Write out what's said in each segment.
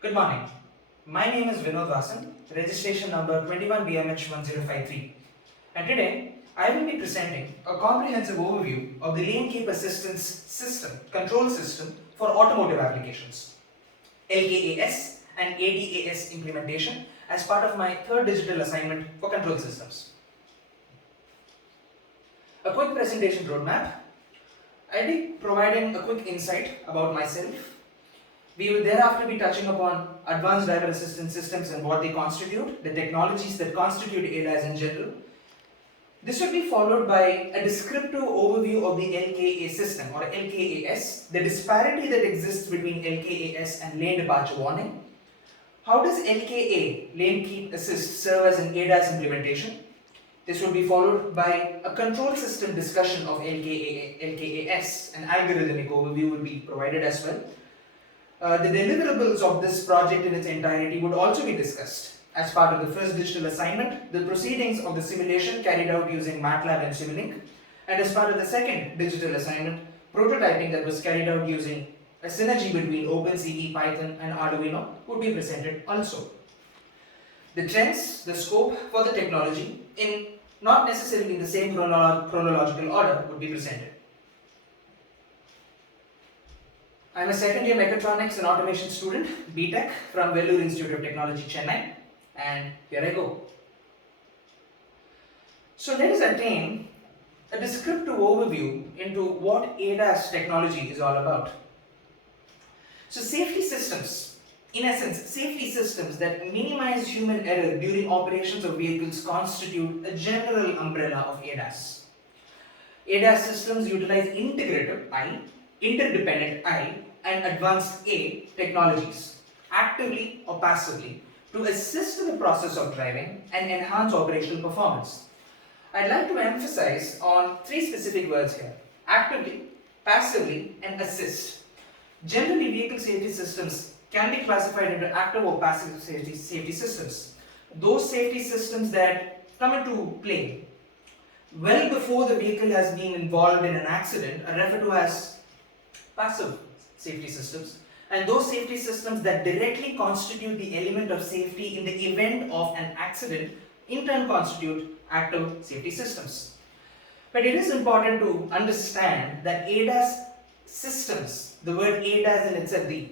Good morning. My name is Vinod Vasan, registration number 21BMH1053. And today, I will be presenting a comprehensive overview of the lane keep assistance system, control system for automotive applications, LKAS and ADAS implementation as part of my third digital assignment for control systems. A quick presentation roadmap. I'll be providing a quick insight about myself. We will thereafter be touching upon advanced driver assistance systems and what they constitute, the technologies that constitute ADAS in general. This will be followed by a descriptive overview of the LKA system or LKAS, the disparity that exists between LKAS and lane departure warning. How does LKA, lane keep assist, serve as an ADAS implementation? This will be followed by a control system discussion of LKAS. An algorithmic overview will be provided as well. The deliverables of this project in its entirety would also be discussed. As part of the first digital assignment, the proceedings of the simulation carried out using MATLAB and Simulink, and as part of the second digital assignment, prototyping that was carried out using a synergy between OpenCV, Python and Arduino would be presented also. The trends, the scope for the technology in not necessarily in the same chronological order would be presented. I am a second year mechatronics and automation student, BTech from Vellore Institute of Technology, Chennai, and here I go. So let us attain a descriptive overview into what ADAS technology is all about. So safety systems, in essence, safety systems that minimize human error during operations of vehicles constitute a general umbrella of ADAS. ADAS systems utilize integrative I, interdependent I, and advanced A technologies, actively or passively, to assist in the process of driving and enhance operational performance. I'd like to emphasize on three specific words here: actively, passively, and assist. Generally, vehicle safety systems can be classified into active or passive safety systems. Those safety systems that come into play well before the vehicle has been involved in an accident are referred to as passive safety systems, and those safety systems that directly constitute the element of safety in the event of an accident in turn constitute active safety systems. But it is important to understand that ADAS systems, the word ADAS in itself, the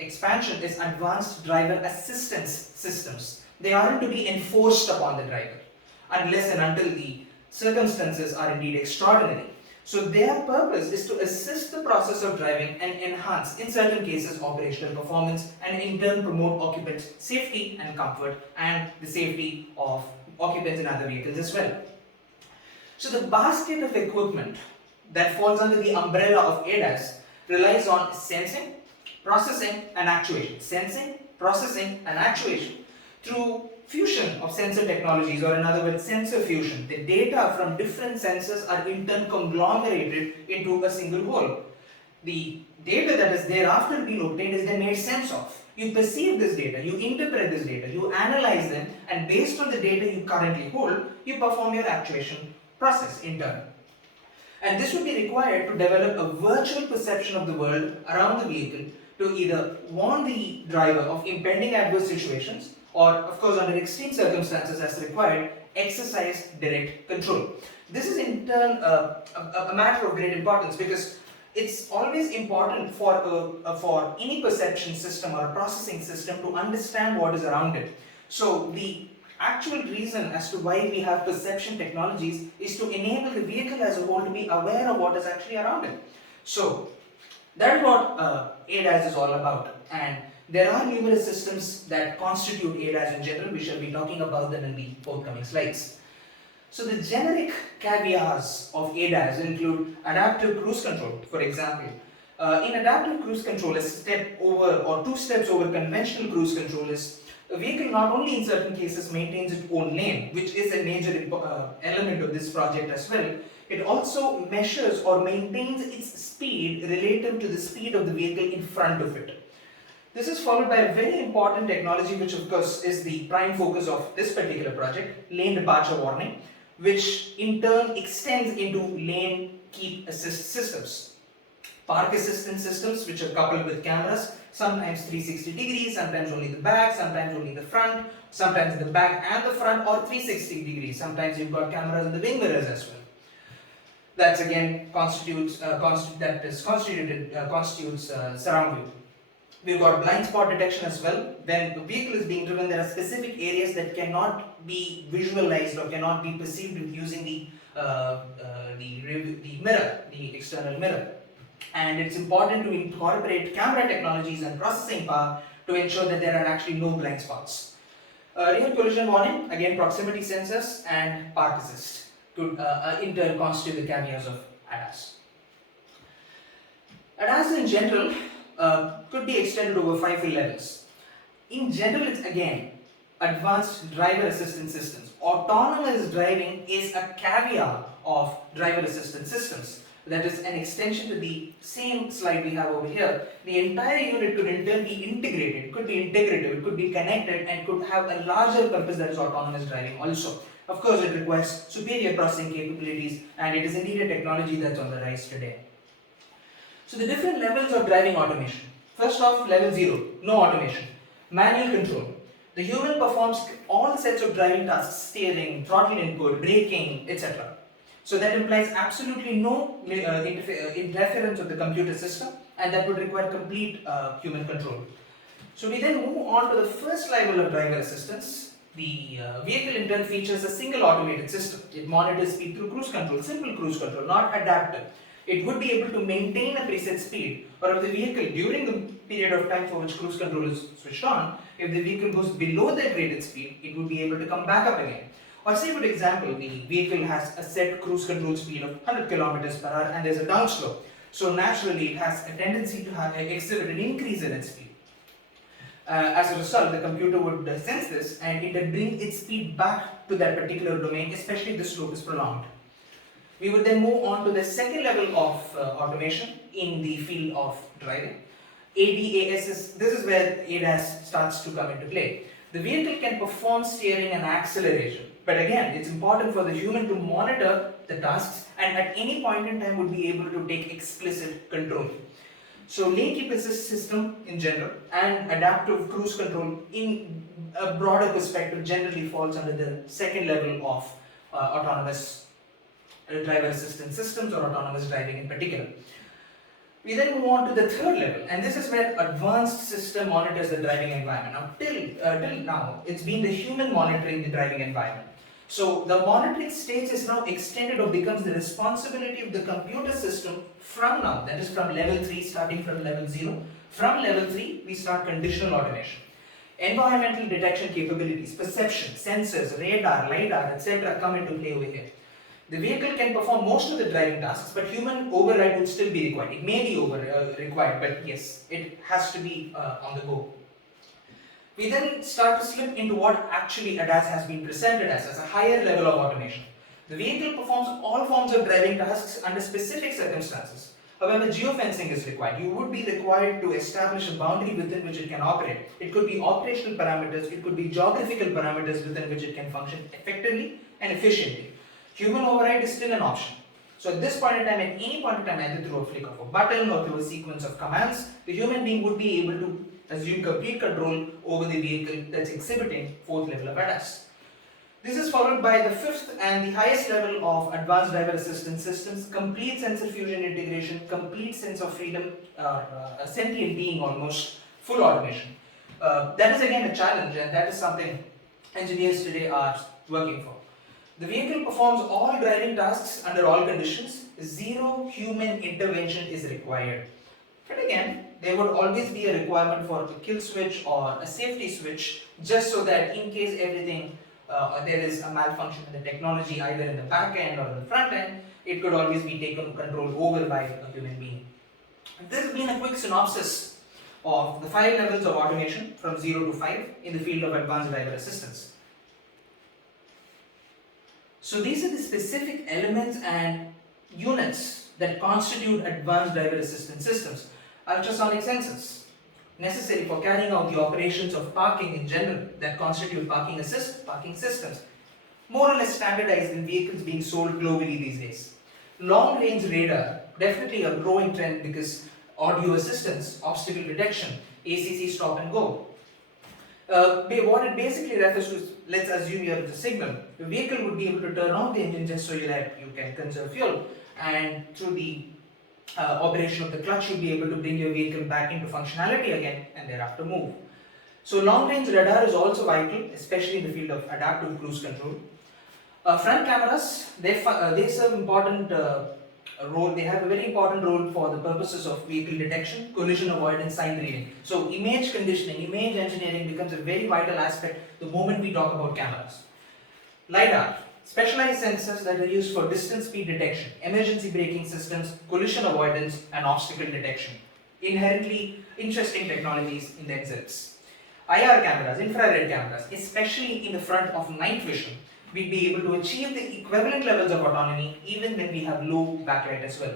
expansion is advanced driver assistance systems. They aren't to be enforced upon the driver unless and until the circumstances are indeed extraordinary. So their purpose is to assist the process of driving and enhance, in certain cases, operational performance, and in turn promote occupant safety and comfort and the safety of occupants in other vehicles as well. So the basket of equipment that falls under the umbrella of ADAS relies on sensing, processing and actuation. Sensing, processing and actuation through fusion of sensor technologies, or in other words, sensor fusion. The data from different sensors are in turn conglomerated into a single whole. The data that is thereafter been obtained is then made sense of. You perceive this data, you interpret this data, you analyze them, and based on the data you currently hold, you perform your actuation process in turn. And this would be required to develop a virtual perception of the world around the vehicle to either warn the driver of impending adverse situations, or of course under extreme circumstances as required, exercise direct control. This is in turn a matter of great importance, because it's always important for any perception system or a processing system to understand what is around it. So the actual reason as to why we have perception technologies is to enable the vehicle as a whole to be aware of what is actually around it. So that is what ADAS is all about, and there are numerous systems that constitute ADAS in general. We shall be talking about them in the forthcoming slides. So the generic caveats of ADAS include adaptive cruise control, for example. In adaptive cruise control, a step over or two steps over conventional cruise control is a vehicle not only in certain cases maintains its own lane, which is a major element of this project as well, it also measures or maintains its speed relative to the speed of the vehicle in front of it. This is followed by a very important technology, which of course is the prime focus of this particular project, lane departure warning, which in turn extends into lane keep assist systems. Park assistance systems, which are coupled with cameras, sometimes 360 degrees, sometimes only the back, sometimes only the front, sometimes the back and the front, or 360 degrees. Sometimes you've got cameras in the wing mirrors as well. That's again constitutes surround view. We've got blind spot detection as well. When the vehicle is being driven, there are specific areas that cannot be visualized or cannot be perceived using the mirror, the external mirror. And it's important to incorporate camera technologies and processing power to ensure that there are actually no blind spots. Rear collision warning, again proximity sensors and park assist could in turn constitute the cameos of ADAS. ADAS in general could be extended over 5 levels. In general, it's again advanced driver assistance systems. Autonomous driving is a caveat of driver assistance systems. That is an extension to the same slide we have over here. The entire unit could in turn be integrated, it could be integrative, it could be connected, and could have a larger purpose, that is autonomous driving also. Of course, it requires superior processing capabilities, and it is indeed a technology that's on the rise today. So the different levels of driving automation. First off, level 0, no automation. Manual control. The human performs all sets of driving tasks, steering, throttle input, braking, etc. So that implies absolutely no interference of the computer system, and that would require complete human control. So we then move on to the first level of driver assistance. The vehicle in turn features a single automated system. It monitors speed through cruise control, simple cruise control, not adaptive. It would be able to maintain a preset speed, or if the vehicle during the period of time for which cruise control is switched on, if the vehicle goes below the rated speed, it would be able to come back up again. Or say for example, the vehicle has a set cruise control speed of 100 km per hour and there's a downslope. So naturally it has a tendency to exhibit an increase in its speed. As a result, the computer would sense this and it would bring its speed back to that particular domain, especially if the slope is prolonged. We would then move on to the second level of automation in the field of driving. ADAS this is where ADAS starts to come into play. The vehicle can perform steering and acceleration, but again, it's important for the human to monitor the tasks and at any point in time would be able to take explicit control. So lane keep assist system in general and adaptive cruise control in a broader perspective generally falls under the second level of autonomous driver assistance systems or autonomous driving in particular. We then move on to the third level, and this is where advanced system monitors the driving environment. Now, till now, it's been the human monitoring the driving environment. So the monitoring stage is now extended or becomes the responsibility of the computer system from now. That is from level 3, starting from level 0. From level 3, we start conditional automation. Environmental detection capabilities, perception, sensors, radar, lidar, etc. come into play over here. The vehicle can perform most of the driving tasks, but human override would still be required. It may be required, but yes, it has to be on the go. We then start to slip into what actually ADAS has been presented as a higher level of automation. The vehicle performs all forms of driving tasks under specific circumstances. However, geofencing is required. You would be required to establish a boundary within which it can operate. It could be operational parameters, it could be geographical parameters within which it can function effectively and efficiently. Human override is still an option. So at this point in time, at any point in time, either through a flick of a button or through a sequence of commands, the human being would be able to assume complete control over the vehicle that's exhibiting fourth level of ADAS. This is followed by the fifth and the highest level of advanced driver assistance systems, complete sensor fusion integration, complete sense of freedom, a sentient being almost, full automation. That is again a challenge, and that is something engineers today are working for. The vehicle performs all driving tasks under all conditions. Zero human intervention is required. But again, there would always be a requirement for a kill switch or a safety switch, just so that in case everything there is a malfunction in the technology, either in the back end or in the front end, it could always be taken control over by a human being. This has been a quick synopsis of the 5 levels of automation from 0 to 5 in the field of advanced driver assistance. So these are the specific elements and units that constitute advanced driver assistance systems. Ultrasonic sensors, necessary for carrying out the operations of parking in general, that constitute parking assist, parking systems, more or less standardized in vehicles being sold globally these days. Long range radar definitely a growing trend because audio assistance, obstacle detection, ACC stop and go. What it basically refers to is, let's assume you have the signal. The vehicle would be able to turn off the engine just so that you can conserve fuel, and through the operation of the clutch, you'll be able to bring your vehicle back into functionality again and thereafter move. So long range radar is also vital, especially in the field of adaptive cruise control. Front cameras, they serve important role. They have a very important role for the purposes of vehicle detection, collision avoidance, sign reading. So image conditioning, image engineering becomes a very vital aspect the moment we talk about cameras. LiDAR, specialized sensors that are used for distance speed detection, emergency braking systems, collision avoidance, and obstacle detection. Inherently interesting technologies in themselves. IR cameras, infrared cameras, especially in the front of night vision, we'd be able to achieve the equivalent levels of autonomy even when we have low backlight as well.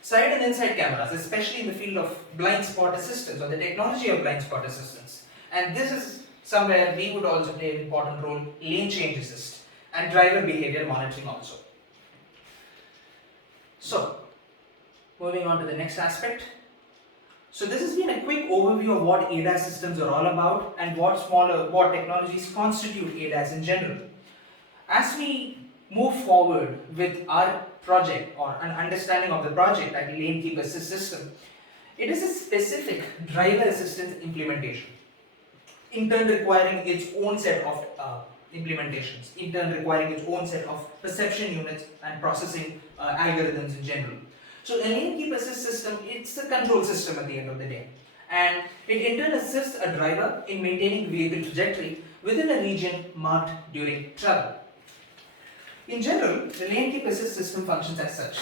Side and inside cameras, especially in the field of blind spot assistance or the technology of blind spot assistance. And this is somewhere we would also play an important role, lane change assist and driver behavior monitoring also. So, moving on to the next aspect. So this has been a quick overview of what ADAS systems are all about and what technologies constitute ADAS in general. As we move forward with our project or an understanding of the project at Lane Keep Assist system, it is a specific driver assistance implementation, in turn requiring its own set of implementations, in turn requiring its own set of perception units and processing algorithms in general. So a lane keep assist system, it's a control system at the end of the day, and it in turn assists a driver in maintaining vehicle trajectory within a region marked during travel. In general, the lane keep assist system functions as such.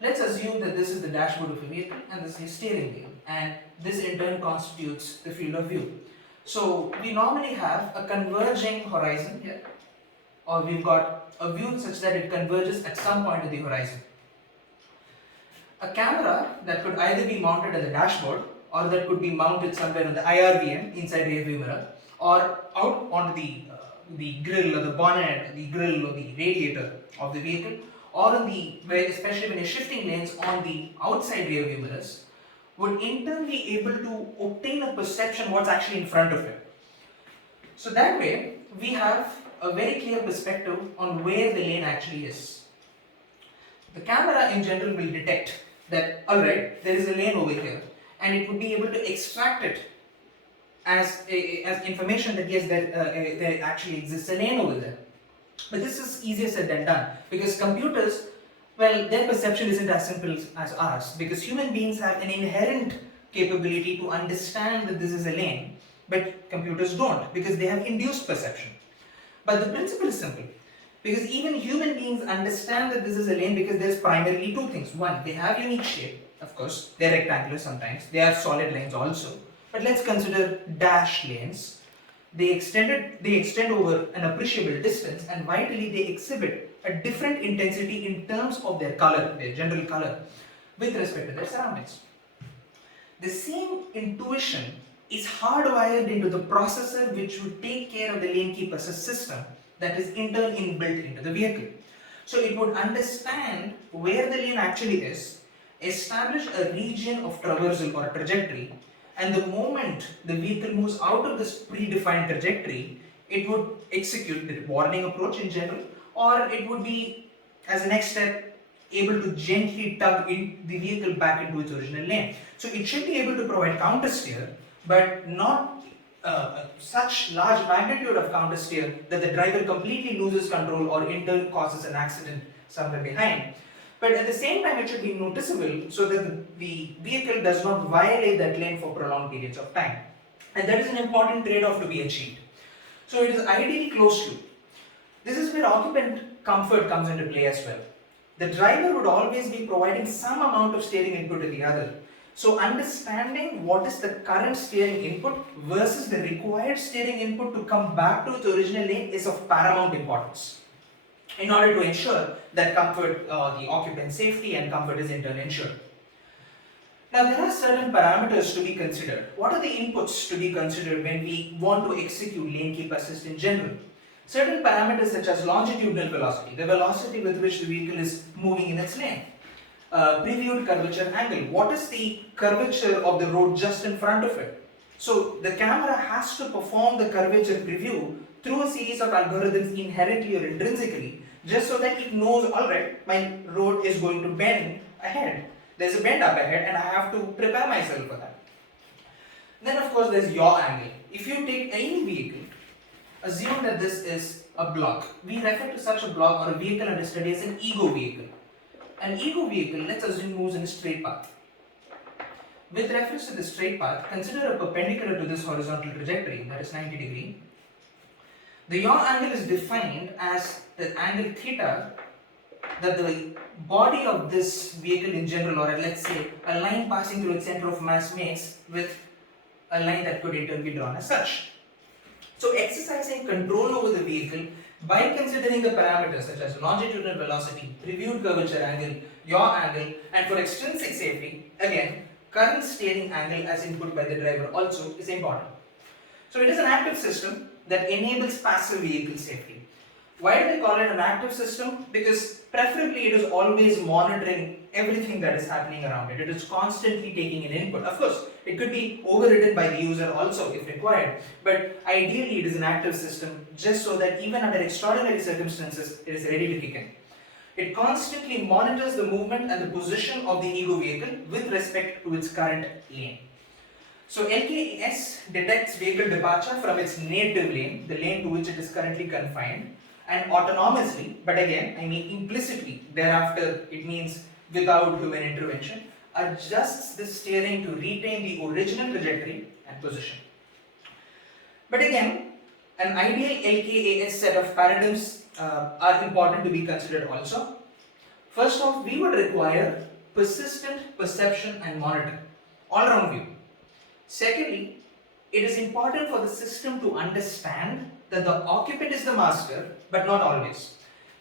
Let's assume that this is the dashboard of a vehicle and this is the steering wheel, and this in turn constitutes the field of view. So we normally have a converging horizon here, or we've got a view such that it converges at some point of the horizon. A camera that could either be mounted at the dashboard or that could be mounted somewhere on the IRVM inside rear view mirror, or out onto the grill or the bonnet, the grill or the radiator of the vehicle, or on the, especially when you're shifting lanes, on the outside rear view mirrors, would in turn be able to obtain a perception what's actually in front of it. So that way we have a very clear perspective on where the lane actually is. The camera in general will detect that, alright, there is a lane over here, and it would be able to extract it as information that yes, there actually exists a lane over there. But this is easier said than done, because computers, well, their perception isn't as simple as ours, because human beings have an inherent capability to understand that this is a lane, but computers don't, because they have induced perception. But the principle is simple, because even human beings understand that this is a lane because there's primarily two things. One, they have unique shape, of course, they're rectangular sometimes, they are solid lanes also, but let's consider dash lanes. They extend over an appreciable distance, and vitally they exhibit a different intensity in terms of their color, their general color, with respect to their surroundings. The same intuition is hardwired into the processor which would take care of the lane keep assist system that is in turn inbuilt into the vehicle. So it would understand where the lane actually is, establish a region of traversal or trajectory, and the moment the vehicle moves out of this predefined trajectory, it would execute the warning approach in general, or it would be, as a next step, able to gently tug the vehicle back into its original lane. So it should be able to provide counter steer, but not such large magnitude of counter steer that the driver completely loses control or in turn causes an accident somewhere behind. But at the same time, it should be noticeable so that the vehicle does not violate that lane for prolonged periods of time. And that is an important trade-off to be achieved. So it is ideally closed loop. This is where occupant comfort comes into play as well. The driver would always be providing some amount of steering input to the other. So understanding what is the current steering input versus the required steering input to come back to its original lane is of paramount importance, in order to ensure that comfort, the occupant's safety and comfort is in turn ensured. Now there are certain parameters to be considered. What are the inputs to be considered when we want to execute lane keep assist in general? Certain parameters such as longitudinal velocity, the velocity with which the vehicle is moving in its lane. previewed curvature angle. What is the curvature of the road just in front of it? So the camera has to perform the curvature preview through a series of algorithms inherently or intrinsically, just so that it knows, alright, my road is going to bend ahead. There's a bend up ahead and I have to prepare myself for that. Then of course there's yaw angle. If you take any vehicle, assume that this is a block. We refer to such a block or a vehicle under study as an ego vehicle. An ego vehicle, let's assume, moves in a straight path. With reference to the straight path, consider a perpendicular to this horizontal trajectory, that is 90 degree. The yaw angle is defined as the angle theta that the body of this vehicle in general, or let's say a line passing through its center of mass, makes with a line that could in turn be drawn as such. So exercising control over the vehicle by considering the parameters such as longitudinal velocity, previewed curvature angle, yaw angle, and for extrinsic safety, again, current steering angle as input by the driver also is important. So it is an active system that enables passive vehicle safety. Why do they call it an active system? Because preferably it is always monitoring everything that is happening around it. It is constantly taking an input. Of course, it could be overridden by the user also if required, but ideally it is an active system just so that even under extraordinary circumstances, it is ready to kick in. It constantly monitors the movement and the position of the ego vehicle with respect to its current lane. So LKAS detects vehicle departure from its native lane, the lane to which it is currently confined, and autonomously, but again, I mean implicitly, thereafter it means without human intervention, adjusts the steering to retain the original trajectory and position. But again, an ideal LKAS set of paradigms are important to be considered also. First off, we would require persistent perception and monitoring, all around view. Secondly, it is important for the system to understand that the occupant is the master, but not always.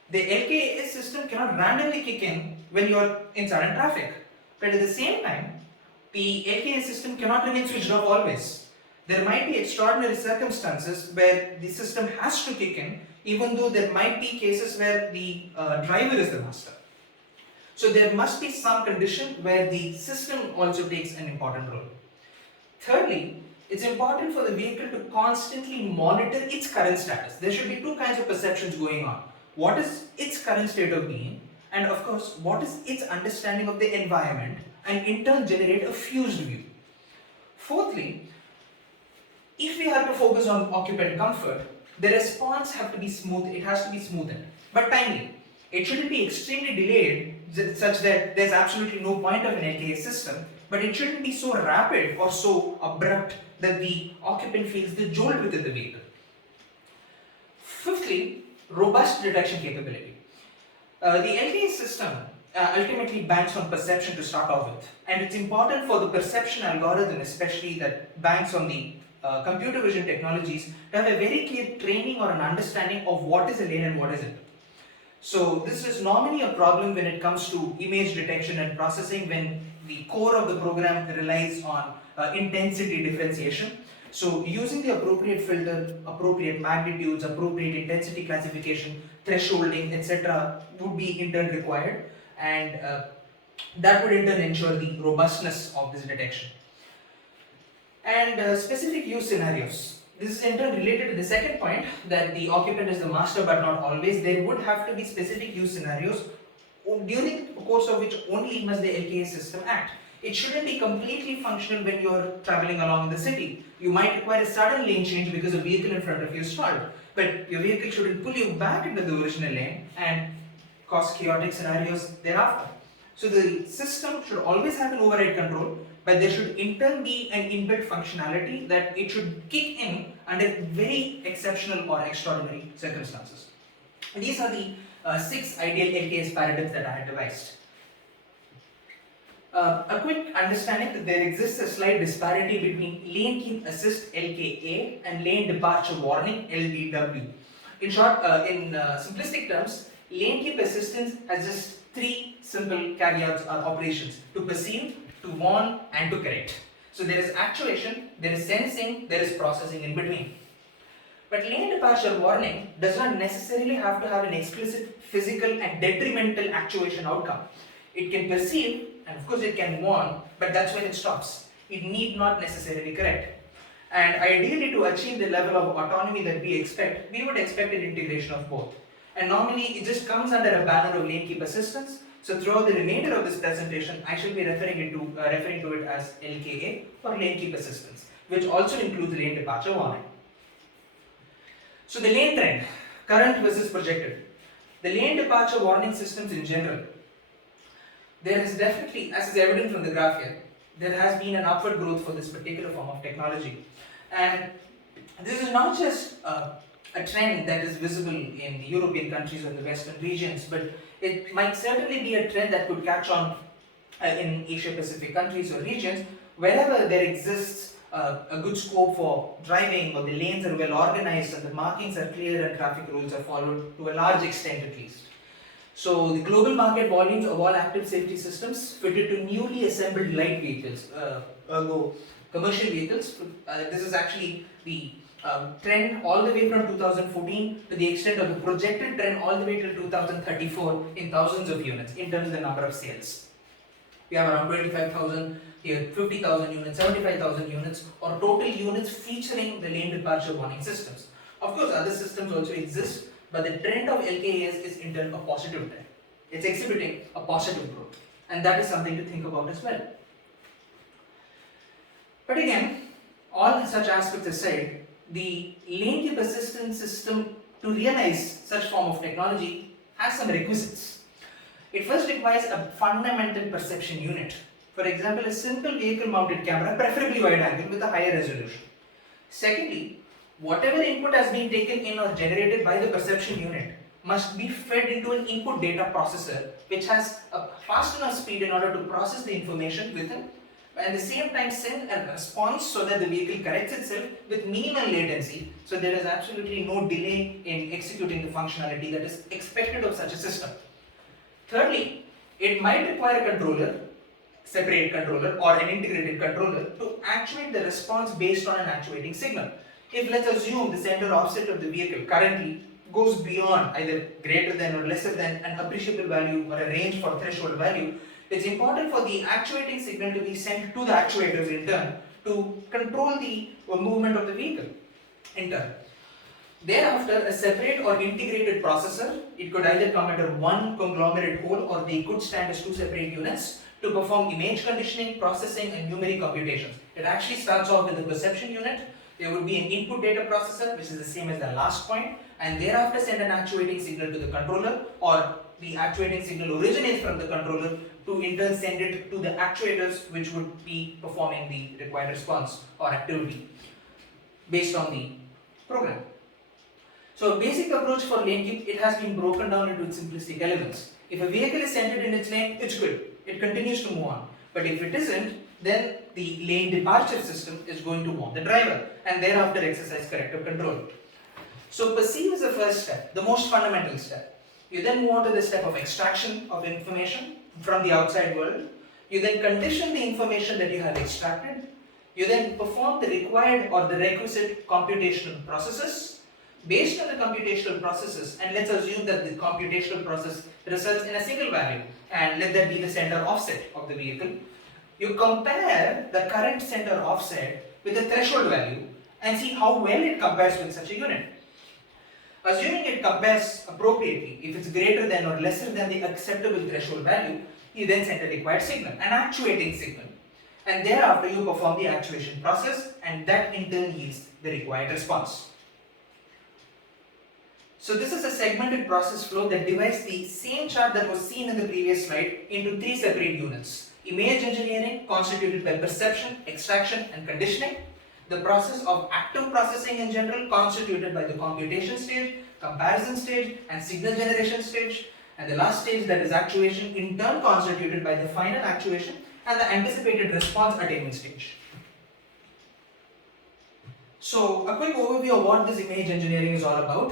The LKAS system cannot randomly kick in when you are in sudden traffic, but at the same time, the LKAS system cannot remain switched off always. There might be extraordinary circumstances where the system has to kick in, even though there might be cases where the driver is the master. So there must be some condition where the system also takes an important role. Thirdly, it's important for the vehicle to constantly monitor its current status. There should be two kinds of perceptions going on. What is its current state of being, and of course, what is its understanding of the environment, and in turn generate a fused view. Fourthly, if we are to focus on occupant comfort, the response has to be smoothened, but timely. It shouldn't be extremely delayed such that there's absolutely no point of an LKA system, but it shouldn't be so rapid or so abrupt that the occupant feels the jolt within the vehicle. Fifthly, robust detection capability. The LKA system ultimately banks on perception to start off with, and it's important for the perception algorithm, especially that banks on the computer vision technologies, to have a very clear training or an understanding of what is a lane and what isn't. So this is normally a problem when it comes to image detection and processing, when the core of the program relies on intensity differentiation. So using the appropriate filter, appropriate magnitudes, appropriate intensity classification, thresholding, etc. would be in turn required, and that would in turn ensure the robustness of this detection. And specific use scenarios. This is in turn related to the second point, that the occupant is the master but not always. There would have to be specific use scenarios during the course of which only must the LKA system act. It shouldn't be completely functional when you're traveling along in the city. You might require a sudden lane change because a vehicle in front of you is stalled, but your vehicle shouldn't pull you back into the original lane and cause chaotic scenarios thereafter. So the system should always have an override control, but there should in turn be an inbuilt functionality that it should kick in under very exceptional or extraordinary circumstances. And these are the 6 ideal LKS paradigms that I had devised. A quick understanding that there exists a slight disparity between lane keep assist LKA and lane departure warning LDW. In short, in simplistic terms, lane keep assistance has just 3 simple caveats or operations: to perceive, to warn, and to correct. So there is actuation, there is sensing, there is processing in between. But lane departure warning does not necessarily have to have an explicit physical and detrimental actuation outcome. It can perceive, and of course it can warn, but that's where it stops. It need not necessarily correct. And ideally, to achieve the level of autonomy that we expect, we would expect an integration of both. And normally, it just comes under a banner of lane keep assistance. So throughout the remainder of this presentation, I shall be referring to it as LKA or lane keep assistance, which also includes lane departure warning. So the lane trend, current versus projected. The lane departure warning systems in general, there has definitely, as is evident from the graph here, there has been an upward growth for this particular form of technology. And this is not just a trend that is visible in the European countries or the Western regions, but it might certainly be a trend that could catch on in Asia Pacific countries or regions, wherever there exists a good scope for driving, or the lanes are well organized and the markings are clear and traffic rules are followed to a large extent at least. So the global market volumes of all active safety systems fitted to newly assembled light vehicles, commercial vehicles. This is actually the trend all the way from 2014 to the extent of the projected trend all the way till 2034 in thousands of units in terms of the number of sales. We have around 25,000 here, 50,000 units, 75,000 units, or total units featuring the lane departure warning systems. Of course, other systems also exist, but the trend of LKAS is in turn a positive trend. It's exhibiting a positive growth, and that is something to think about as well. But again, all such aspects aside, the lane keep assistance system, to realize such form of technology, has some requisites. It first requires a fundamental perception unit. For example, a simple vehicle mounted camera, preferably wide angle with a higher resolution. Secondly, whatever input has been taken in or generated by the perception unit must be fed into an input data processor, which has a fast enough speed in order to process the information within, and at the same time send a response so that the vehicle corrects itself with minimal latency, so there is absolutely no delay in executing the functionality that is expected of such a system. Thirdly, it might require a controller, separate controller or an integrated controller, to actuate the response based on an actuating signal. If, let's assume, the center offset of the vehicle currently goes beyond either greater than or lesser than an appreciable value or a range for threshold value, it's important for the actuating signal to be sent to the actuators in turn to control the movement of the vehicle in turn. Thereafter, a separate or integrated processor, it could either come under one conglomerate whole, or they could stand as two separate units to perform image conditioning, processing and numeric computations. It actually starts off with the perception unit. There would be an input data processor, which is the same as the last point, and thereafter send an actuating signal to the controller, or the actuating signal originates from the controller to in turn send it to the actuators, which would be performing the required response or activity based on the program. So, basic approach for lane keep, it has been broken down into its simplistic elements. If a vehicle is centered in its lane, it's good. It continues to move on. But if it isn't, then the lane departure system is going to warn the driver and thereafter exercise corrective control. So, perceive is the first step, the most fundamental step. You then move on to the step of extraction of information from the outside world. You then condition the information that you have extracted. You then perform the required or the requisite computational processes. Based on the computational processes, and let's assume that the computational process results in a single value, and let that be the center offset of the vehicle, you compare the current center offset with the threshold value and see how well it compares with such a unit. Assuming it compares appropriately, if it's greater than or lesser than the acceptable threshold value, you then send a required signal, an actuating signal, and thereafter you perform the actuation process, and that in turn yields the required response. So this is a segmented process flow that divides the same chart that was seen in the previous slide into three separate units. Image engineering, constituted by perception, extraction and conditioning. The process of active processing in general, constituted by the computation stage, comparison stage and signal generation stage. And the last stage, that is actuation, in turn constituted by the final actuation and the anticipated response attainment stage. So a quick overview of what this image engineering is all about.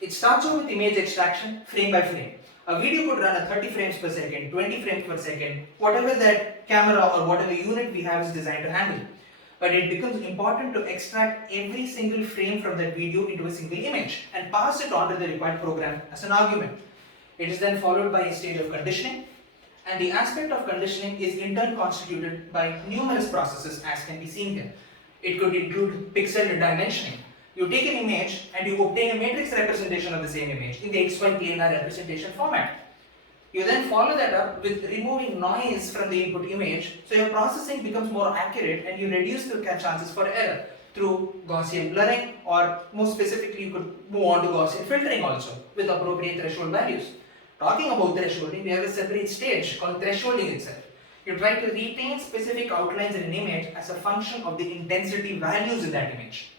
It starts off with image extraction frame by frame. A video could run at 30 frames per second, 20 frames per second, whatever that camera or whatever unit we have is designed to handle. But it becomes important to extract every single frame from that video into a single image and pass it on to the required program as an argument. It is then followed by a stage of conditioning, And the aspect of conditioning is in turn constituted by numerous processes as can be seen here. It could include pixel dimensioning. You take an image and you obtain a matrix representation of the same image in the XY planar representation format. You then follow that up with removing noise from the input image, so your processing becomes more accurate and you reduce the chances for error through Gaussian blurring, or more specifically you could move on to Gaussian filtering also with appropriate threshold values. Talking about thresholding, we have a separate stage called thresholding itself. You try to retain specific outlines in an image as a function of the intensity values in that image.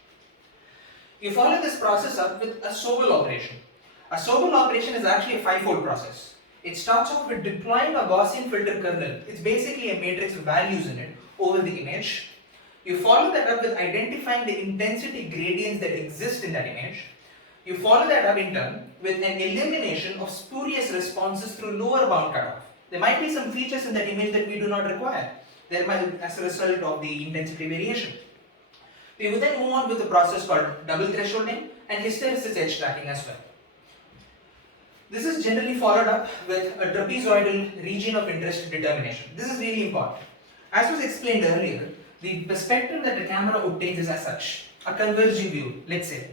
You follow this process up with a Sobel operation. A Sobel operation is actually a five-fold process. It starts off with deploying a Gaussian filter kernel. It's basically a matrix of values in it over the image. You follow that up with identifying the intensity gradients that exist in that image. You follow that up in turn with an elimination of spurious responses through lower bound cutoff. There might be some features in that image that we do not require. There might, as a result of the intensity variation. We will then move on with a process called double thresholding and hysteresis edge tracking as well. This is generally followed up with a trapezoidal region of interest determination. This is really important. As was explained earlier, the spectrum that the camera obtains is as such, a converging view, let's say.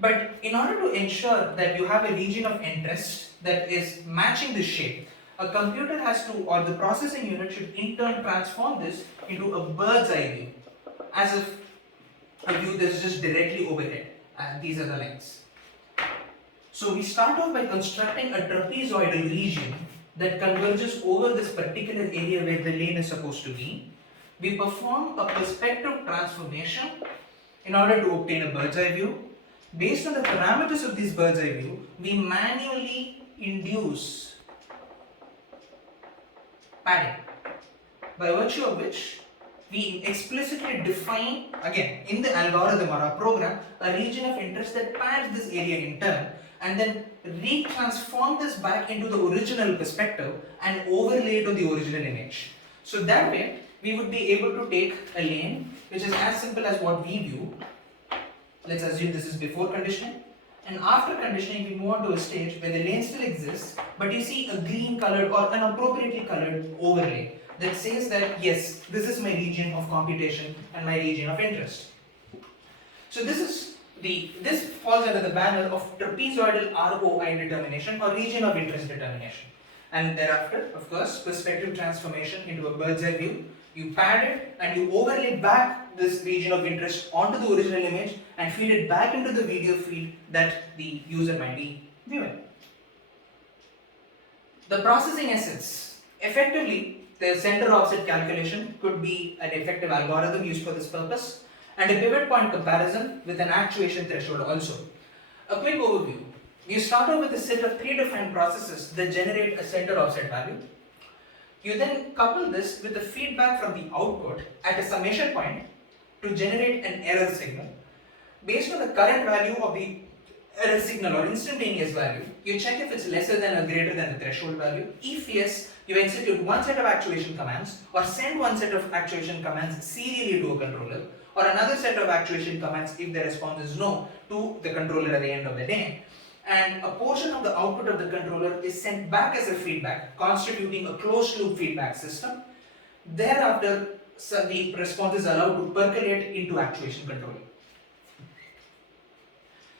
But in order to ensure that you have a region of interest that is matching this shape, a computer has to, or the processing unit should in turn transform this into a bird's eye view, as if a view that is just directly overhead, and these are the lines. So we start off by constructing a trapezoidal region that converges over this particular area where the lane is supposed to be. We perform a perspective transformation in order to obtain a bird's eye view. Based on the parameters of this bird's eye view, we manually induce padding, by virtue of which we explicitly define, again, in the algorithm or our program, a region of interest that pads this area in turn, and then retransform this back into the original perspective and overlay it on the original image. So that way, we would be able to take a lane which is as simple as what we view. Let's assume this is before conditioning, and after conditioning we move on to a stage where the lane still exists, but you see a green colored or an appropriately colored overlay that says that yes, this is my region of computation and my region of interest. So this falls under the banner of trapezoidal ROI determination or region of interest determination. And thereafter, of course, perspective transformation into a bird's eye view. You pad it and you overlay back this region of interest onto the original image and feed it back into the video feed that the user might be viewing. The processing essence. Effectively, the center offset calculation could be an effective algorithm used for this purpose, and a pivot point comparison with an actuation threshold also. A quick overview. You start off with a set of predefined processes that generate a center offset value. You then couple this with the feedback from the output at a summation point to generate an error signal. Based on the current value of the error signal or instantaneous value, you check if it's lesser than or greater than the threshold value. If yes, you execute one set of actuation commands or send one set of actuation commands serially to a controller, or another set of actuation commands if the response is no to the controller at the end of the day. And a portion of the output of the controller is sent back as a feedback, constituting a closed loop feedback system. Thereafter, the response is allowed to percolate into actuation control.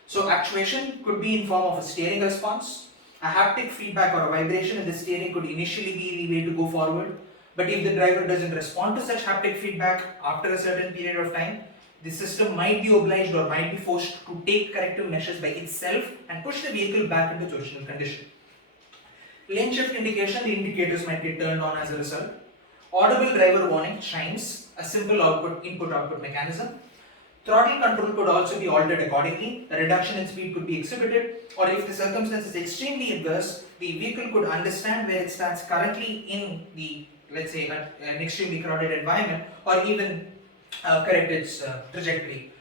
So actuation could be in form of a steering response. A haptic feedback or a vibration in the steering could initially be the way to go forward. But if the driver doesn't respond to such haptic feedback after a certain period of time, the system might be obliged or might be forced to take corrective measures by itself and push the vehicle back into its original condition. Lane shift indication, the indicators might get turned on as a result. Audible driver warning chimes, a simple input-output mechanism. Throttle control could also be altered accordingly. A reduction in speed could be exhibited, or if the circumstance is extremely adverse, the vehicle could understand where it stands currently in the, let's say, an extremely crowded environment, or even correct its trajectory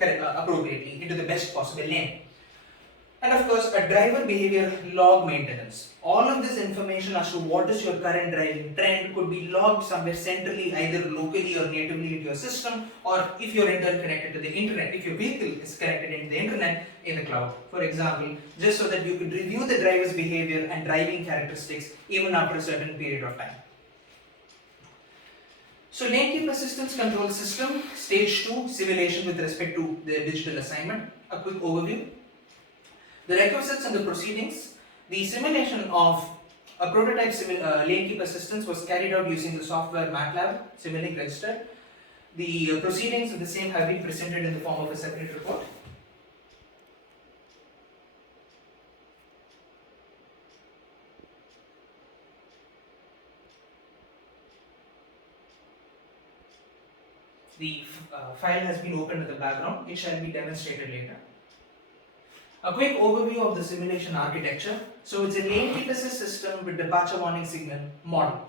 appropriately into the best possible lane. And of course, a driver behavior log maintenance. All of this information as to what is your current driving trend could be logged somewhere centrally, either locally or natively into your system, or if you're in turn connected to the internet, if your vehicle is connected into the internet, in the cloud. For example, just so that you could review the driver's behavior and driving characteristics even after a certain period of time. So lane keep assistance control system, stage 2, simulation with respect to the digital assignment. A quick overview. The requisites and the proceedings. The simulation of a prototype lane keep assistance was carried out using the software MATLAB, Simulink registered. The proceedings of the same have been presented in the form of a separate report. The file has been opened in the background. It shall be demonstrated later. A quick overview of the simulation architecture. So it's a lane keep assist system with departure warning signal model.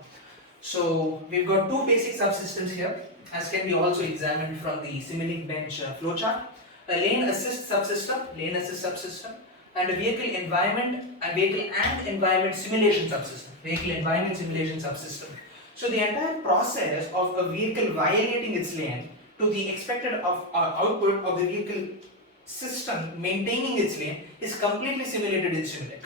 So we've got two basic subsystems here, as can be also examined from the Simulink bench flowchart. A lane assist subsystem, and a vehicle environment and environment simulation subsystem. So the entire process of a vehicle violating its lane to the expected output of the vehicle system maintaining its lane is completely simulated in Simulink.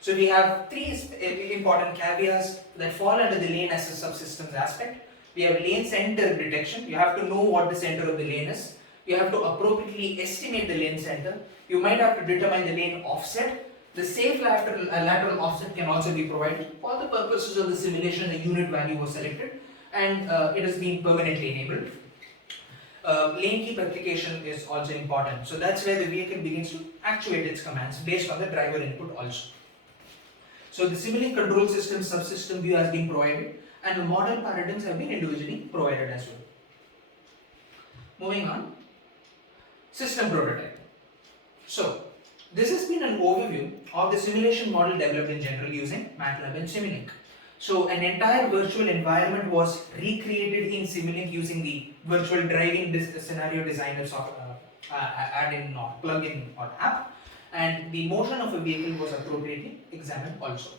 So we have three important caveats that fall under the lane assist subsystems aspect. We have lane center detection. You have to know what the center of the lane is. You have to appropriately estimate the lane center. You might have to determine the lane offset. The safe lateral offset can also be provided. For the purposes of the simulation, the unit value was selected and it has been permanently enabled. Lane keep application is also important. So that's where the vehicle begins to actuate its commands based on the driver input also. So the Simulink control system subsystem view has been provided and the model paradigms have been individually provided as well. Moving on, system prototype. So this has been an overview of the simulation model developed in general using MATLAB and Simulink. So an entire virtual environment was recreated in Simulink using the virtual driving scenario designer add-in or plug-in or app, and the motion of a vehicle was appropriately examined also.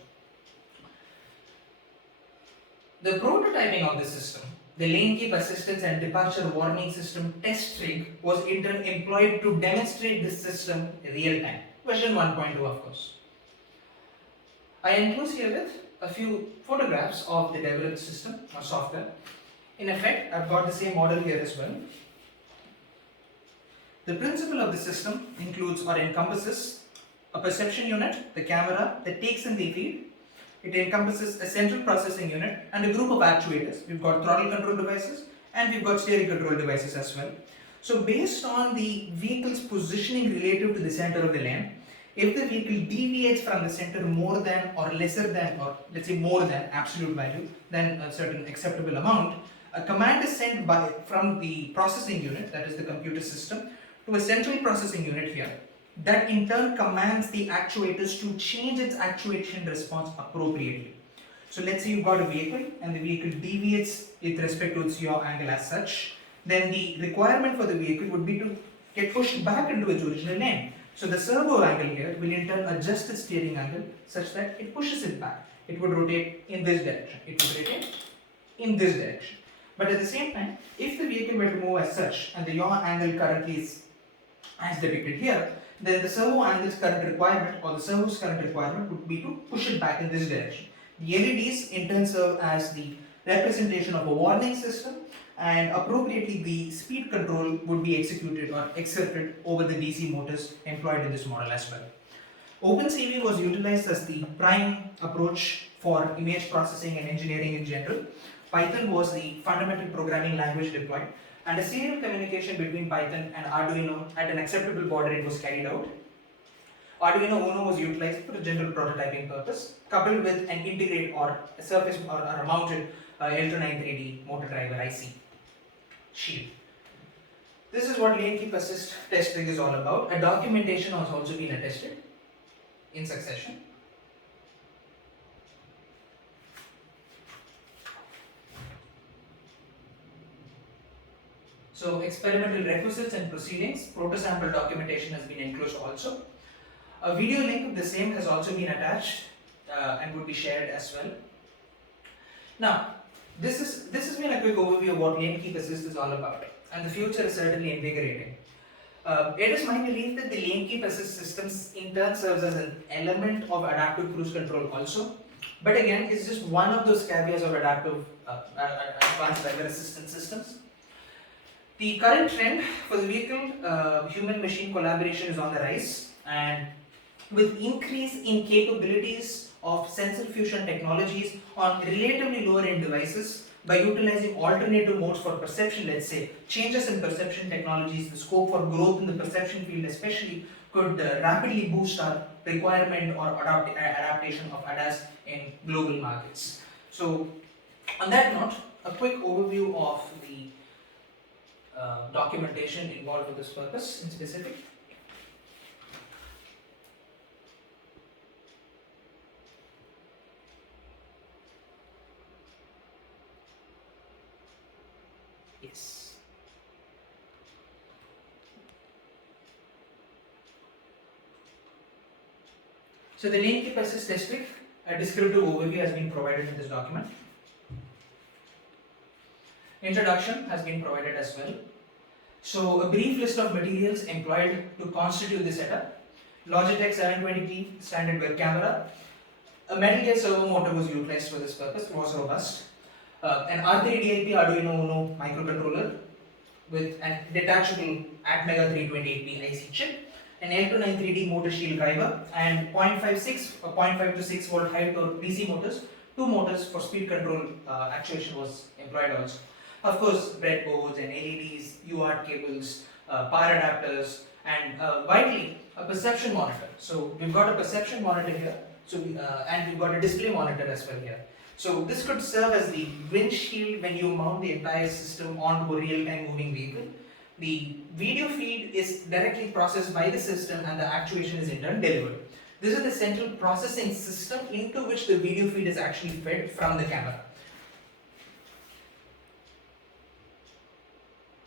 The prototyping of the system, the lane keep assistance and departure warning system test rig, was in turn employed to demonstrate this system in real time. Version 1.2 of course. I enclose here with a few photographs of the developed system or software. In effect, I've got the same model here as well. The principle of the system includes or encompasses a perception unit, the camera that takes in the feed. It encompasses a central processing unit and a group of actuators. We've got throttle control devices and we've got steering control devices as well. So based on the vehicle's positioning relative to the center of the lane, if the vehicle deviates from the center more than or lesser than, or let's say more than absolute value than a certain acceptable amount, a command is sent from the processing unit, that is the computer system, to a central processing unit here, that in turn commands the actuators to change its actuation response appropriately. So let's say you've got a vehicle and the vehicle deviates with respect to its yaw angle as such, then the requirement for the vehicle would be to get pushed back into its original lane. So the servo angle here will in turn adjust its steering angle such that it pushes it back. It would rotate in this direction. It would rotate in this direction. But at the same time, if the vehicle were to move as such and the yaw angle currently is as depicted here, then the servo angle's current requirement or the servo's current requirement would be to push it back in this direction. The LEDs in turn serve as the representation of a warning system, and appropriately the speed control would be executed or exerted over the DC motors employed in this model as well. OpenCV was utilized as the prime approach for image processing and engineering in general. Python was the fundamental programming language deployed, and a serial communication between Python and Arduino at an acceptable baud rate was carried out. Arduino Uno was utilized for a general prototyping purpose, coupled with an integrated or a surface or a mounted L293D motor driver IC shield. This is what lane keep assist test rig is all about. A documentation has also been attested in succession. So experimental requisites and proceedings, protosample documentation has been enclosed also. A video link of the same has also been attached and would be shared as well. Now, this has been a quick overview of what lane keep assist is all about, and the future is certainly invigorating. It is my belief that the lane keep assist systems in turn serves as an element of adaptive cruise control also. But again, it's just one of those caveats of adaptive advanced driver assistance systems. The current trend for the vehicle human-machine collaboration is on the rise, and with increase in capabilities of sensor fusion technologies on relatively lower end devices, by utilizing alternative modes for perception, let's say, changes in perception technologies, the scope for growth in the perception field especially could rapidly boost our requirement or adaptation of ADAS in global markets. So, on that note, a quick overview of the documentation involved with this purpose in specific. Yes. So the lane keep assist test rig, a descriptive overview has been provided in this document. Introduction has been provided as well. So a brief list of materials employed to constitute the setup. Logitech 720p standard web camera. A metal gear servo motor was utilized for this purpose, it was robust. An R3DIP Arduino Uno microcontroller with a detachable Atmega 328p IC chip, an L293D motor shield driver, and 0.56 or 0.5 to 6 volt high torque DC motors. Two motors for speed control actuation was employed also. Of course, breadboards and LEDs, UART cables, power adapters, and vitally a perception monitor. So we've got a perception monitor here. So and we've got a display monitor as well here. So this could serve as the windshield when you mount the entire system onto a real-time moving vehicle. The video feed is directly processed by the system and the actuation is in turn delivered. This is the central processing system into which the video feed is actually fed from the camera.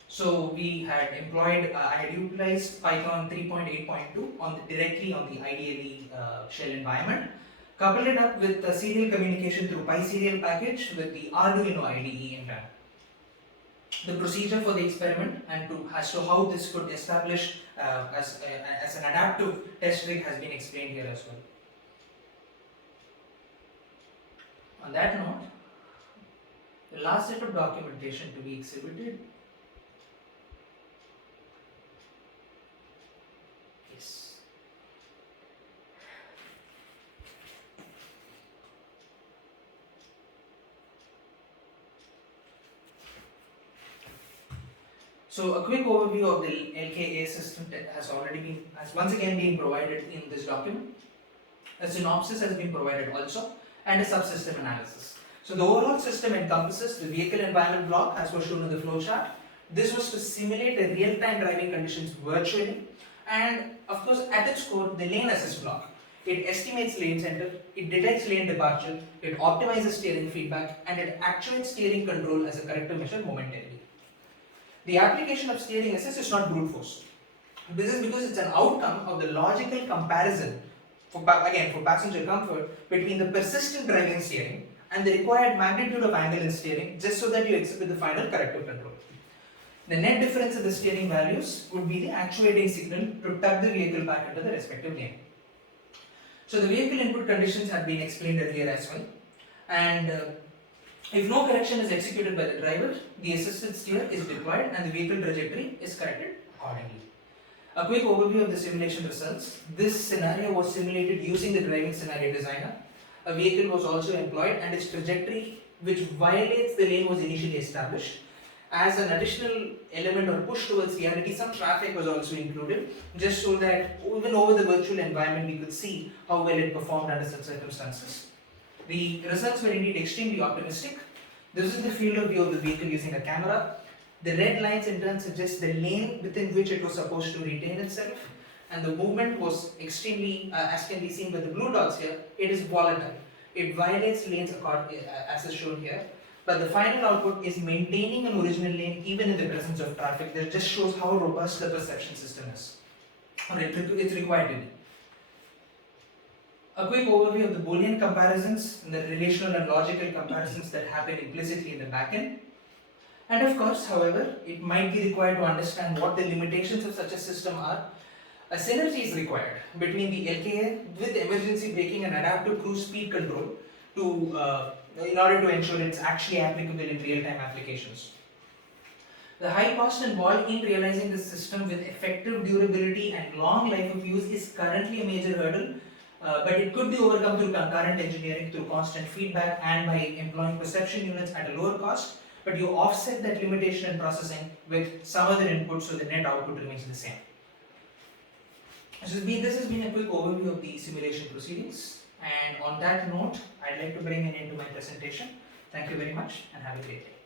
So we had employed, I had utilized Python 3.8.2 directly on the IDLE shell environment, coupled it up with serial communication through PySerial package with the Arduino IDE in turn. The procedure for the experiment and as to how this could establish as an adaptive test rig has been explained here as well. On that note, the last set of documentation to be exhibited. Yes. So a quick overview of the LKAS system has once again been provided in this document. A synopsis has been provided also, and a subsystem analysis. So the overall system encompasses the vehicle environment block as was shown in the flowchart. This was to simulate the real-time driving conditions virtually, and of course at its core the lane assist block. It estimates lane center, it detects lane departure, it optimizes steering feedback, and it actuates steering control as a corrective measure momentarily. The application of steering assist is not brute force. This is because it's an outcome of the logical comparison, for passenger comfort, between the persistent driving steering and the required magnitude of angle in steering, just so that you exhibit the final corrective control. The net difference in the steering values would be the actuating signal to tug the vehicle back into the respective lane. So the vehicle input conditions have been explained earlier as well, and if no correction is executed by the driver, the assisted steer is deployed and the vehicle trajectory is corrected accordingly. A quick overview of the simulation results. This scenario was simulated using the driving scenario designer. A vehicle was also employed and its trajectory, which violates the lane, was initially established. As an additional element or push towards reality, some traffic was also included, just so that even over the virtual environment we could see how well it performed under such circumstances. The results were indeed extremely optimistic. This is the field of view of the vehicle using a camera. The red lines in turn suggest the lane within which it was supposed to retain itself, and the movement was extremely, as can be seen by the blue dots here, it is volatile. It violates lanes as is shown here, but the final output is maintaining an original lane even in the presence of traffic. That just shows how robust the perception system is, or it's required to be. A quick overview of the Boolean comparisons and the relational and logical comparisons that happen implicitly in the backend. And of course, however, it might be required to understand what the limitations of such a system are. A synergy is required between the LKA with emergency braking and adaptive cruise speed control in order to ensure it's actually applicable in real-time applications. The high cost involved in realizing this system with effective durability and long life of use is currently a major hurdle, but it could be overcome through concurrent engineering, through constant feedback, and by employing perception units at a lower cost. But you offset that limitation in processing with some other input so the net output remains the same. This has been a quick overview of the simulation proceedings. And on that note, I'd like to bring an end to my presentation. Thank you very much and have a great day.